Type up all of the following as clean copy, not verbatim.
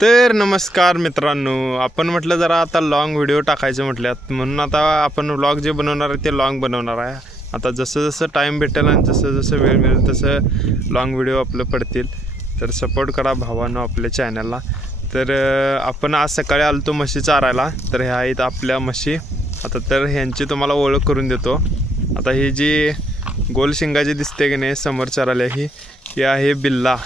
तर नमस्कार मित्रांनो, आपण म्हटलं जरा आता लॉंग व्हिडिओ टाकायचे म्हटल्यात म्हणून आता आपण व्लॉग जे बनवणार आहे ते लॉंग बनवणार आहे. आता जसं जसं टाईम भेटेल आणि जसं जसं वेळ मिळेल तसं लॉंग व्हिडिओ आपलं पडतील. तर सपोर्ट करा भावांनो आपल्या चॅनलला. तर आपण आज सकाळी आलतो म्हशी चारायला. तर ह्या आहेत आपल्या म्हशी. आता तर ह्यांची तुम्हाला ओळख करून देतो. आता ही जी गोल शिंगाची दिसते की नाही समोर चरायला ही आहे बिल्ला.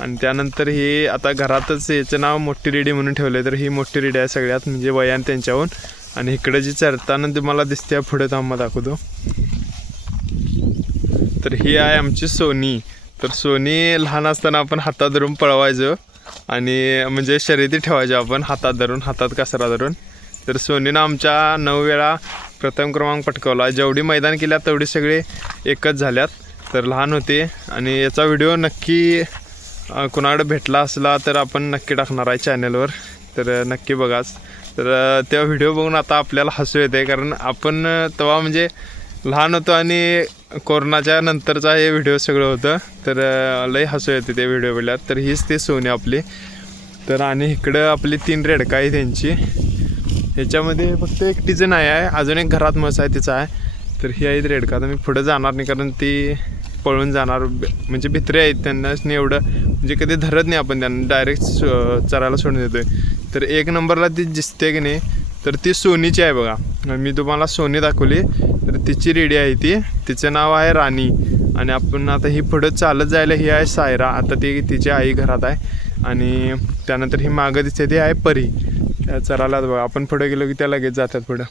आणि त्यानंतर ही आता घरातच याचं नाव मोठी रेडी म्हणून ठेवलं आहे. तर ही मोठी रेडी आहे सगळ्यात म्हणजे वयान त्यांच्याहून. आणि इकडं जी चरताना तुम्हाला दिसते पुढे थांबा दाखवतो. तर ही आहे आमची सोनी. तर सोनी लहान असताना आपण हातात धरून पळवायचो आणि म्हणजे शर्यती ठेवायचो आपण हातात धरून, हातात कासरा धरून. तर सोनीनं आमच्या 9 वेळा प्रथम क्रमांक पटकावला. जेवढी मैदान केल्या तेवढी सगळे एकच झाल्यात. तर लहान होते आणि याचा व्हिडिओ नक्की कुणाकडे भेटला असला तर आपण नक्की टाकणार आहे चॅनलवर. तर नक्की बघाच. तर त्या व्हिडिओ बघून आता आपल्याला हसू येते कारण आपण तेव्हा म्हणजे लहान होतो आणि कोरोनाच्या नंतरचा हे व्हिडिओ सगळं होतं. तर लई हसू येते ते व्हिडिओ बघल्यात. तर हीच ते सोनी आपली. तर आणि इकडं आपली 3 रेडका आहे त्यांची. ह्याच्यामध्ये फक्त एकटीचं नाही आहे, अजून एक घरात म्हस आहे तिचा आहे. तर ही आहेत रेडका. तर मी पुढं जाणार नाही कारण ती पळून जाणार, म्हणजे भित्रे आहेत त्यांनाच नाही एवढं म्हणजे कधी धरत नाही आपण त्यांना, डायरेक्ट चरायला सोडून देतो आहे. तर 1 नंबरला ती दिसते की नाही तर ती सोनीची आहे बघा. मी तुम्हाला सोनी दाखवली. तर तिची रेडी आहे ती. तिचं नाव आहे राणी. आणि आपण आता ही पुढं चालत जायला ही आहे सायरा. आता ती तिची आई घरात आहे. आणि त्यानंतर ही मागं दिसते ती आहे परी. त्या चरायला बघा आपण पुढं गेलो की त्या लगेच जातात पुढं.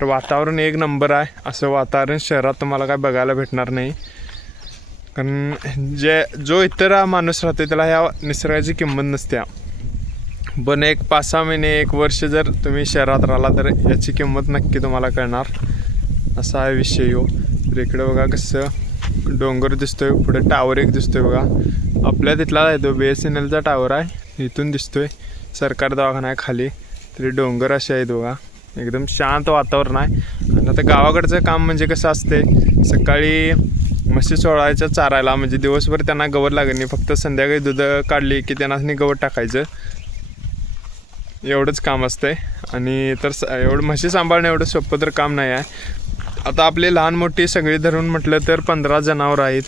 तर वातावरण 1 नंबर आहे. असं वातावरण शहरात तुम्हाला काय बघायला भेटणार नाही. कारण जो इतर माणूस राहतो त्याला ह्या निसर्गाची किंमत नसते. पण एक 5-6 महिने 1 वर्ष जर तुम्ही शहरात राहिला तर याची किंमत नक्की तुम्हाला कळणार. असा आहे विषय हो. तर इकडं बघा कसं डोंगर दिसतोय. पुढे टावर एक दिसतोय बघा. आपल्या तिथला आहे तो BSNLचा टावर आहे. इथून दिसतोय. सरकारी दवाखाना आहे खाली. तरी डोंगर असे आहेत बघा. एकदम शांत वातावरण आहे. आणि आता गावाकडचं काम म्हणजे कसं असते, सकाळी म्हशी सोडायचं चारायला म्हणजे दिवसभर त्यांना गवत लागत नाही. फक्त संध्याकाळी दूध काढली की त्यांना गवत टाकायचं, एवढंच काम असतंय. आणि तर एवढं म्हशी सांभाळणं एवढं सोपं तर काम नाही आहे. आता आपले लहान मोठी सगळी धरून म्हटलं तर 15 जनावर आहेत.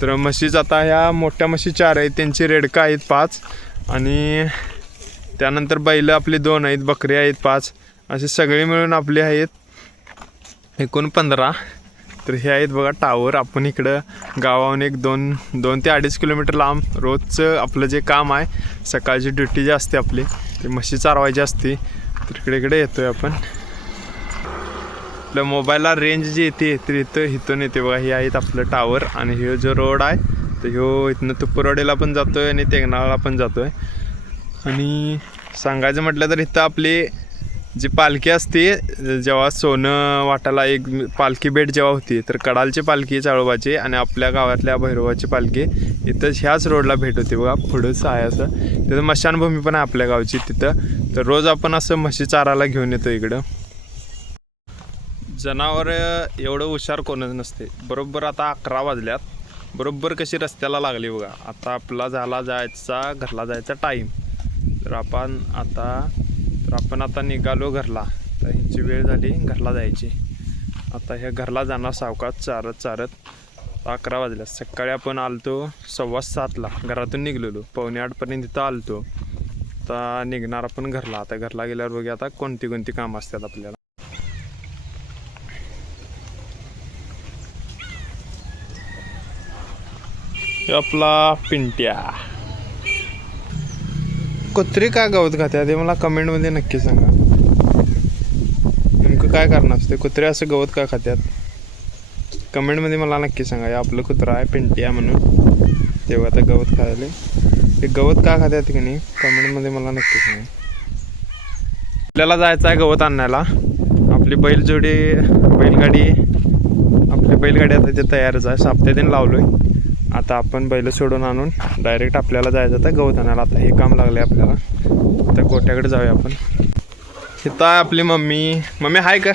तर म्हशीच आता ह्या मोठ्या म्हशी 4 आहेत, त्यांची रेडका आहेत 5. आणि त्यानंतर बैल आपली 2 आहेत, बकरी आहेत 5. असे सगळे मिळून आपले आहेत एकूण 15. तर हे आहेत बघा टावर. आपण इकडं गावाहून एक 2 ते 2.5 किलोमीटर लांब रोजचं आपलं जे काम आहे, सकाळची ड्युटी जी असते आपली ते म्हशी चारवायची असते. तर इकडे येतो आहे आपण. आपल्या मोबाईलला रेंज जी येते तर इथून येते बघा. ही आहेत आपलं टावर. आणि हे जो रोड आहे तर ह्यो इथनं तुपरवाडीला पण जातो आहे आणि तेगनाळला पण जातो आहे. आणि सांगायचं म्हटलं तर इथं आपली जी पालखी असते, जेव्हा सोनं वाटायला एक पालखी भेट जेव्हा होती तर कडालची पालखी चाळोबाची आणि आपल्या गावातल्या भैरवाची पालखी इथं ह्याच रोडला भेट होती बघा. पुढंच आहे असं. तिथं मशानभूमी पण आहे आपल्या गावची तिथं. तर रोज आपण असं म्हशी चारायला घेऊन येतो इकडं. जनावर एवढं हुशार कोणच नसते. बरोबर आता 11 वाजल्यात. बरोबर कशी रस्त्याला लागली बघा. आता आपला घरला जायचा टाईम. तर आपण आता निघालो घरला. तर ह्यांची वेळ झाली घरला जायची. आता ह्या घरला जाणार सावकाश चारत 11 वाजल्या. सकाळी आपण आलतो 7:15ला घरातून निघलेलो. 7:45 तिथं आलतो. आता निघणार आपण घरला. आता घरला गेल्यावर बघूया आता कोणती कामं असतात आपल्याला. आपला पिंट्या. कुत्री काय गवत खात्या ते मला कमेंटमध्ये नक्की सांगा. नेमकं काय कारण असते कुत्रे असं गवत का खात्यात, कमेंटमध्ये मला नक्की सांगा. हे आपलं कुत्रा आहे पिंट्या म्हणून. तेव्हा आता गवत खायला ते गवत का खात्यात की नाही कमेंटमध्ये मला नक्की सांगा. आपल्याला जायचं आहे गवत आणायला. आपली बैलगाडी आता ते तयारच आहे. साप्त्या दिन लावलोय. आता आपण बैल सोडून आणून डायरेक्ट आपल्याला जायचं आता गवत आणायला. आता हे काम लागले आपल्याला. तर गोट्याकडे जाऊया आपण. इथं आहे आपली मम्मी हाय कर.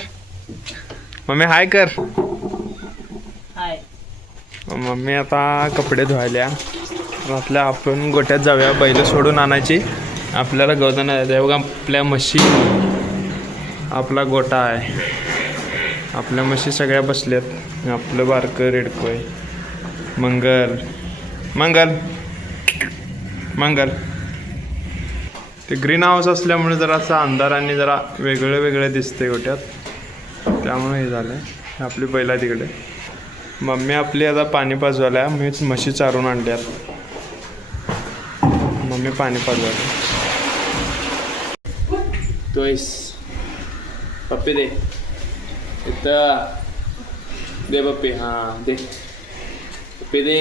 मम्मी आता कपडे धुवायल्या. आपल्या आपण गोट्यात जाऊया बैल सोडून आणायची आपल्याला गवताना जायचं बघा. आपल्या म्हशी, आपला गोटा आहे, आपल्या म्हशी सगळ्या बसल्यात. आपलं बारकं रेडकं आहे. मंगल मंगल मंगल. ते ग्रीन हाऊस असल्यामुळे जरा असा अंधार आणि जरा वेगळं वेगळं दिसतंय गोट्यात, त्यामुळे हे झालं आहे. आपली बैला तिकडे. मम्मी आपली आता पाणी पाजवायला, मी म्हशी चारून आणल्यात. मम्मी पाणी पाजवायला. तोयस पप्पी दे इथं दे पप्पी. हां दे पप्पी दे.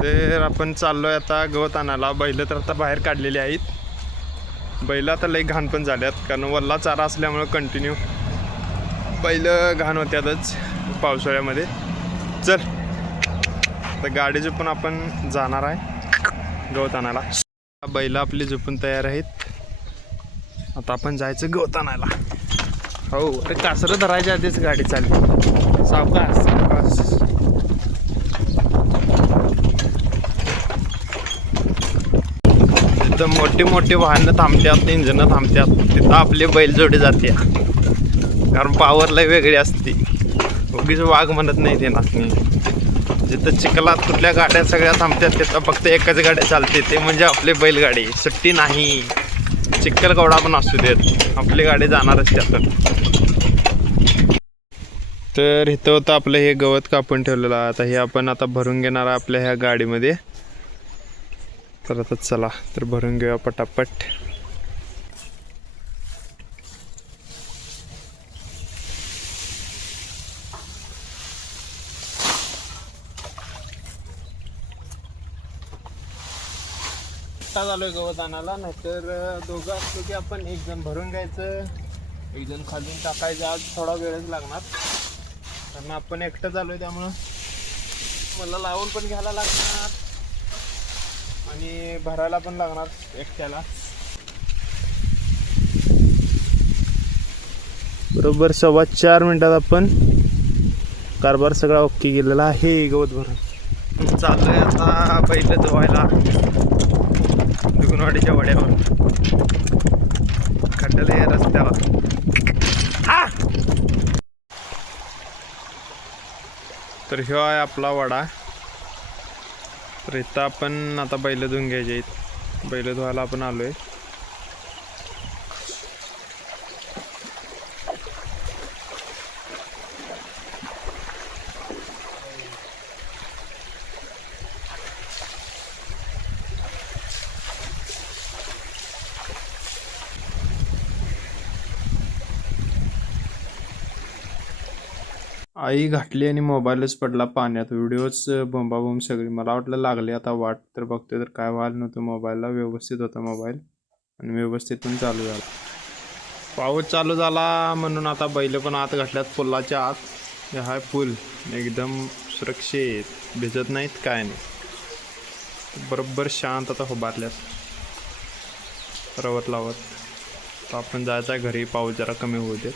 तर आपण चाललोय आता गवत आणायला. बैल तर आता बाहेर काढलेली आहेत. बैल आता लई घाण पण झाल्यात, कारण वल्ला चारा असल्यामुळं कंटिन्यू बैल घाण होत्यातच पावसाळ्यामध्ये. चल तर गाडी झोपून आपण जाणार आहे गवत आणायला. बैल आपली झोपून तयार आहेत. आता आपण जायचं गवत आणायला. हो अरे कासरं धरायच्या आधीच गाडी चालली. सावकाश सावकाश. तिथं मोठी मोठी वाहनं थांबतात, इंजनं थांबतात, तिथं आपली बैलजोडी जाते. कारण पावरला वेगळी असते. उगीच वाघ म्हणत नाही ते नाचणी. जिथं चिखलात कुठल्या गाड्या सगळ्या थांबतात तिथं फक्त एकच गाडी चालते, ते म्हणजे आपली बैलगाडी. सुट्टी नाही. चिखल कवडा पण असू देत, आपली गाडी जाणारच त्यातून. तर इथं होतं आपलं हे गवत कापून ठेवलेलं. आता हे आपण आता भरून घेणार आपल्या ह्या गाडीमध्ये. तर आता चला तर भरून घेऊया पटापट. झालोय गवत आणायला. नाहीतर दोघं असलो की आपण एक जण भरून घ्यायचं, एक जण खालून टाकायचं. आज थोडा वेळच लागणार कारण आपण एकटं झालोय, त्यामुळं मला लावून पण घ्यायला लागणार आणि भरायला पण लागणार एकट्याला. बरोबर 4:15 मिनिटात आपण कारभार सगळा ओके गेलेला आहे गवत भरून. चाललोय आता बैल धुवायला दुगनवाडीच्या वड्यावर. खड्ड्याला या रस्त्यावर. तर ह्यो आहे आपला वडा. तर इथं आपण आता बैल धुवून घ्यायचे आहेत. बैल धुवायला आपण आलोय. आई घातली आणि मोबाईलच पडला पाण्यात. व्हिडिओच बोंबाबोंब सगळी. मला वाटलं लागले आता वाट, तर बघतोय तर काय व्हायला नव्हतं. मोबाईलला व्यवस्थित होता मोबाईल आणि व्यवस्थित पण चालू झाला. पाऊस चालू झाला म्हणून आता बैल पण आत घातल्यात पुलाच्या आत. हे हाय पूल एकदम सुरक्षित, भिजत नाहीत काय नाही. बरोबर शांत आता उभारल्यात रवत लावत. तर आपण जायचं आहे घरी, पाऊस जरा कमी होऊ दे.